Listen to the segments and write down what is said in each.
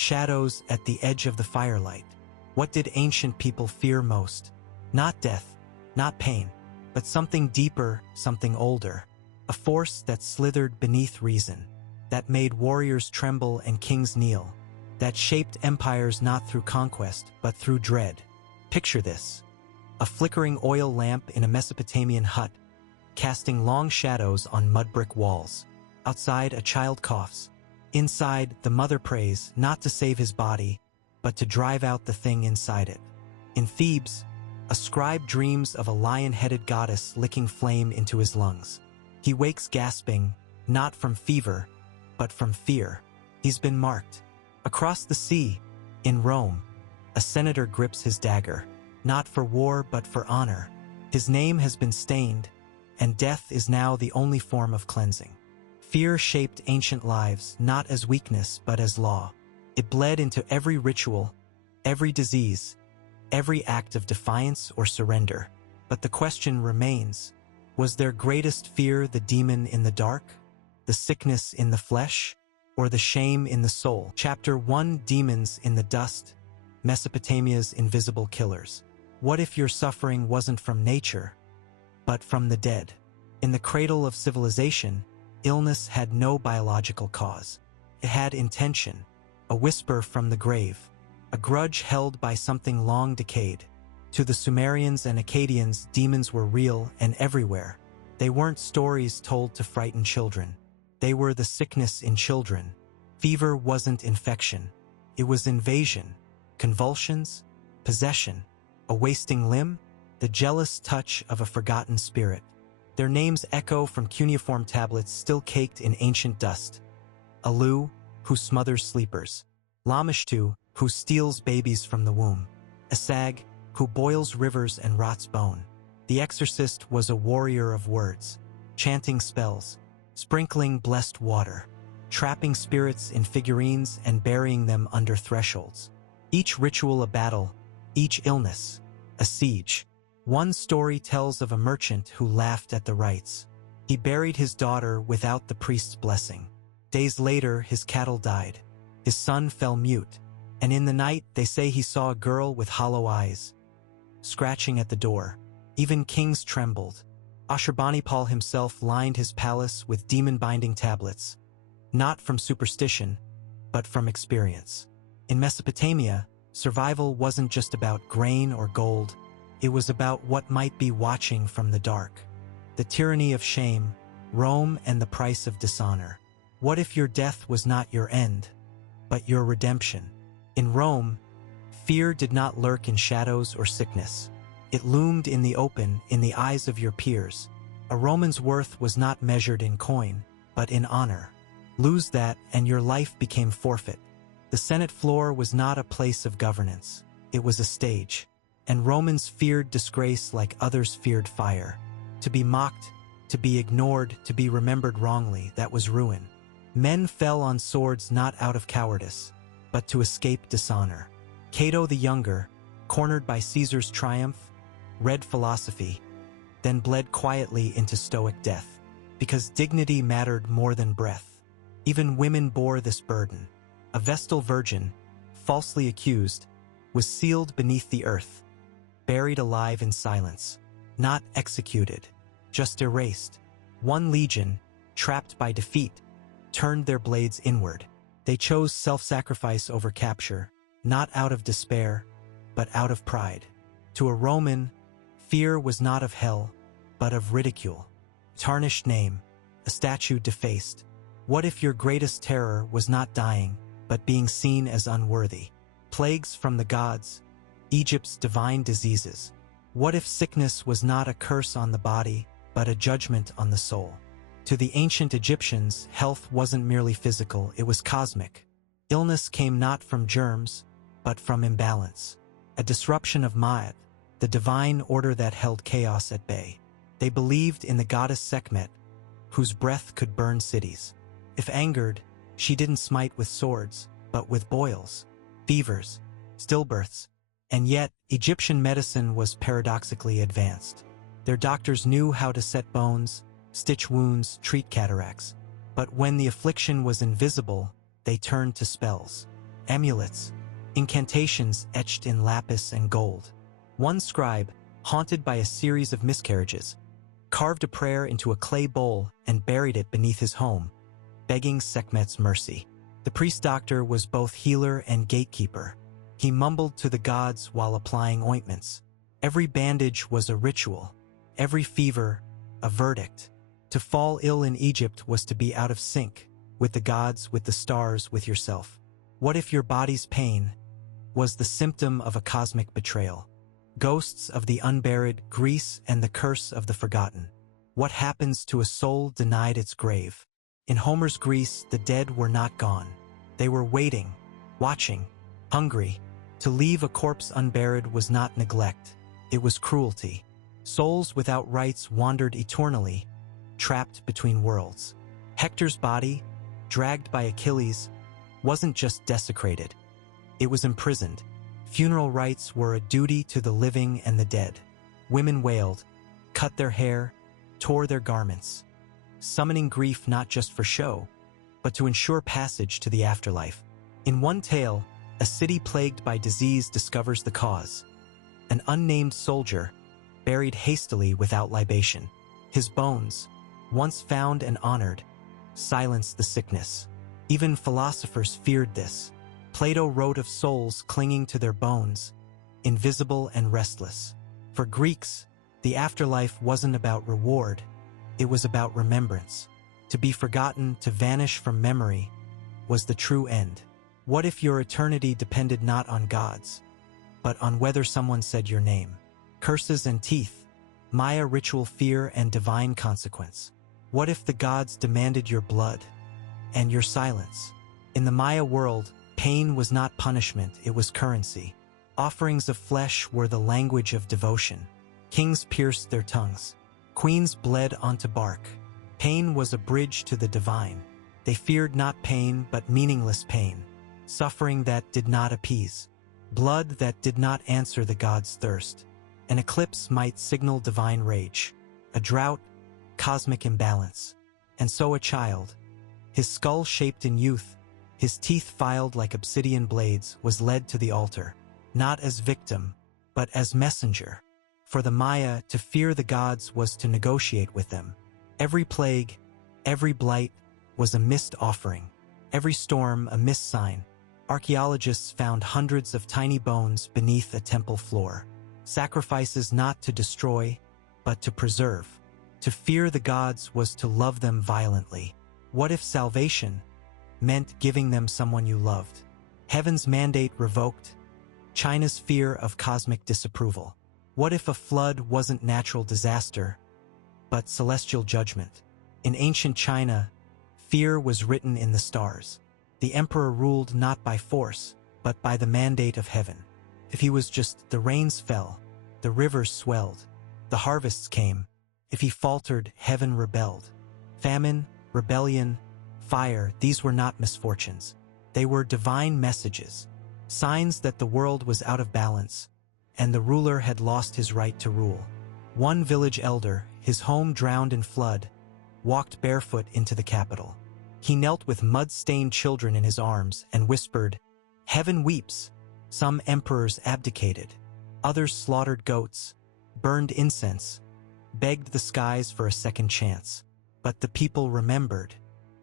shadows at the edge of the firelight. What did ancient people fear most? Not death, not pain, but something deeper, something older. A force that slithered beneath reason, that made warriors tremble and kings kneel, that shaped empires not through conquest, but through dread. Picture this: a flickering oil lamp in a Mesopotamian hut, casting long shadows on mud brick walls. Outside, a child coughs. Inside, the mother prays, not to save his body, but to drive out the thing inside it. In Thebes, a scribe dreams of a lion-headed goddess licking flame into his lungs. He wakes gasping, not from fever, but from fear. He's been marked. Across the sea, in Rome, a senator grips his dagger, not for war but for honor. His name has been stained, and death is now the only form of cleansing. Fear shaped ancient lives not as weakness but as law. It bled into every ritual, every disease, every act of defiance or surrender. But the question remains, was their greatest fear the demon in the dark, the sickness in the flesh, or the shame in the soul? Chapter 1: Demons in the Dust, Mesopotamia's Invisible Killers. What if your suffering wasn't from nature, but from the dead? In the cradle of civilization, illness had no biological cause. It had intention, a whisper from the grave, a grudge held by something long decayed. To the Sumerians and Akkadians, demons were real and everywhere. They weren't stories told to frighten children. They were the sickness in children. Fever wasn't infection. It was invasion, convulsions, possession, a wasting limb, the jealous touch of a forgotten spirit. Their names echo from cuneiform tablets still caked in ancient dust. Alu, who smothers sleepers. Lamashtu, who steals babies from the womb. Asag, who boils rivers and rots bone. The exorcist was a warrior of words, chanting spells, sprinkling blessed water, trapping spirits in figurines and burying them under thresholds. Each ritual a battle, each illness a siege. One story tells of a merchant who laughed at the rites. He buried his daughter without the priest's blessing. Days later, his cattle died. His son fell mute, and in the night they say he saw a girl with hollow eyes, scratching at the door. Even kings trembled. Ashurbanipal himself lined his palace with demon-binding tablets, not from superstition, but from experience. In Mesopotamia, survival wasn't just about grain or gold. It was about what might be watching from the dark. The tyranny of shame, Rome, and the price of dishonor. What if your death was not your end, but your redemption? In Rome, fear did not lurk in shadows or sickness. It loomed in the open, in the eyes of your peers. A Roman's worth was not measured in coin, but in honor. Lose that, and your life became forfeit. The Senate floor was not a place of governance. It was a stage. And Romans feared disgrace like others feared fire. To be mocked, to be ignored, to be remembered wrongly, that was ruin. Men fell on swords not out of cowardice, but to escape dishonor. Cato the Younger, cornered by Caesar's triumph, read philosophy, then bled quietly into stoic death, because dignity mattered more than breath. Even women bore this burden. A Vestal virgin, falsely accused, was sealed beneath the earth, buried alive in silence, not executed, just erased. One legion, trapped by defeat, turned their blades inward. They chose self-sacrifice over capture, not out of despair, but out of pride. To a Roman, fear was not of hell, but of ridicule. Tarnished name, a statue defaced. What if your greatest terror was not dying, but being seen as unworthy? Plagues from the gods, Egypt's divine diseases. What if sickness was not a curse on the body, but a judgment on the soul? To the ancient Egyptians, health wasn't merely physical, it was cosmic. Illness came not from germs, but from imbalance. A disruption of Ma'at, the divine order that held chaos at bay. They believed in the goddess Sekhmet, whose breath could burn cities. If angered, she didn't smite with swords, but with boils, fevers, stillbirths. And yet, Egyptian medicine was paradoxically advanced. Their doctors knew how to set bones, stitch wounds, treat cataracts. But when the affliction was invisible, they turned to spells. amulets, incantations etched in lapis and gold. One scribe, haunted by a series of miscarriages, carved a prayer into a clay bowl and buried it beneath his home, begging Sekhmet's mercy. The priest-doctor was both healer and gatekeeper. He mumbled to the gods while applying ointments. Every bandage was a ritual, every fever a verdict. To fall ill in Egypt was to be out of sync with the gods, with the stars, with yourself. What if your body's pain was the symptom of a cosmic betrayal? Ghosts of the unburied, Greece, and the curse of the forgotten. What happens to a soul denied its grave? In Homer's Greece, the dead were not gone. They were waiting, watching, hungry. To leave a corpse unburied was not neglect, it was cruelty. Souls without rights wandered eternally, trapped between worlds. Hector's body, dragged by Achilles, wasn't just desecrated, it was imprisoned. Funeral rites were a duty to the living and the dead. Women wailed, cut their hair, tore their garments, summoning grief not just for show, but to ensure passage to the afterlife. In one tale, a city plagued by disease discovers the cause. An unnamed soldier, buried hastily without libation. His bones, once found and honored, silenced the sickness. Even philosophers feared this. Plato wrote of souls clinging to their bones, invisible and restless. For Greeks, the afterlife wasn't about reward, it was about remembrance. To be forgotten, to vanish from memory, was the true end. What if your eternity depended not on gods, but on whether someone said your name? Curses and teeth, Maya ritual fear and divine consequence. What if the gods demanded your blood and your silence? In the Maya world, pain was not punishment, it was currency. Offerings of flesh were the language of devotion. Kings pierced their tongues. Queens bled onto bark. Pain was a bridge to the divine. They feared not pain, but meaningless pain. Suffering that did not appease. Blood that did not answer the gods' thirst. An eclipse might signal divine rage. A drought, cosmic imbalance. And so a child, his skull shaped in youth, his teeth filed like obsidian blades, was led to the altar, not as victim, but as messenger. For the Maya, to fear the gods was to negotiate with them. Every plague, every blight, was a missed offering. Every storm, a missed sign. Archaeologists found hundreds of tiny bones beneath a temple floor. Sacrifices not to destroy, but to preserve. To fear the gods was to love them violently. What if salvation meant giving them someone you loved? Heaven's mandate revoked, China's fear of cosmic disapproval. What if a flood wasn't natural disaster, but celestial judgment? In ancient China, fear was written in the stars. The emperor ruled not by force, but by the mandate of heaven. If he was just, the rains fell, the rivers swelled, the harvests came. If he faltered, heaven rebelled. Famine, rebellion, fire, these were not misfortunes. They were divine messages, signs that the world was out of balance, and the ruler had lost his right to rule. One village elder, his home drowned in flood, walked barefoot into the capital. He knelt with mud-stained children in his arms and whispered, "Heaven weeps." Some emperors abdicated, others slaughtered goats, burned incense, begged the skies for a second chance. But the people remembered,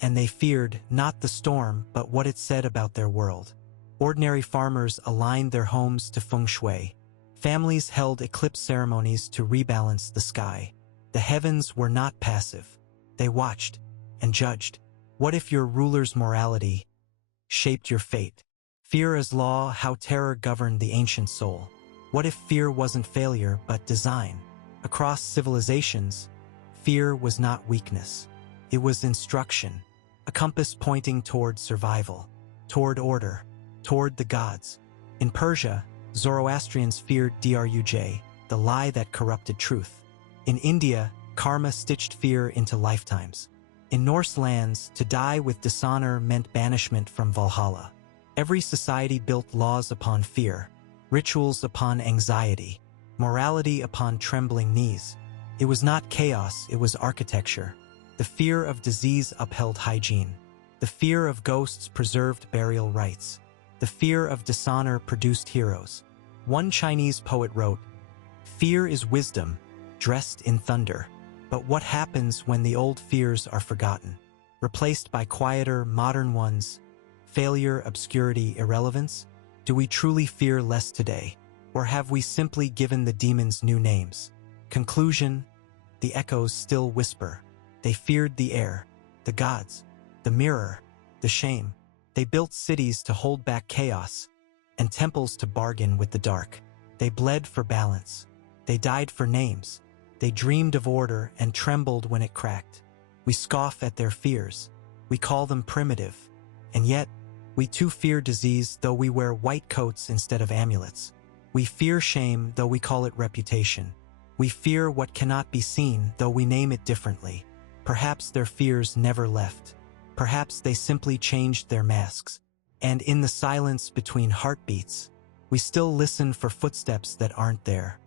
and they feared not the storm but what it said about their world. Ordinary farmers aligned their homes to feng shui. Families held eclipse ceremonies to rebalance the sky. The heavens were not passive. They watched and judged. What if your ruler's morality shaped your fate? Fear as law, how terror governed the ancient soul. What if fear wasn't failure but design? Across civilizations, fear was not weakness. It was instruction, a compass pointing toward survival, toward order, toward the gods. In Persia, Zoroastrians feared Druj, the lie that corrupted truth. In India, karma stitched fear into lifetimes. In Norse lands, to die with dishonor meant banishment from Valhalla. Every society built laws upon fear, rituals upon anxiety, morality upon trembling knees. It was not chaos, it was architecture. The fear of disease upheld hygiene. The fear of ghosts preserved burial rites. The fear of dishonor produced heroes. One Chinese poet wrote, "Fear is wisdom, dressed in thunder." But what happens when the old fears are forgotten, replaced by quieter, modern ones? Failure, obscurity, irrelevance? Do we truly fear less today? Or have we simply given the demons new names? Conclusion: the echoes still whisper. They feared the air, the gods, the mirror, the shame. They built cities to hold back chaos, and temples to bargain with the dark. They bled for balance. They died for names. They dreamed of order and trembled when it cracked. We scoff at their fears. We call them primitive. And yet, we too fear disease, though we wear white coats instead of amulets. We fear shame, though we call it reputation. We fear what cannot be seen, though we name it differently. Perhaps their fears never left. Perhaps they simply changed their masks. And in the silence between heartbeats, we still listen for footsteps that aren't there.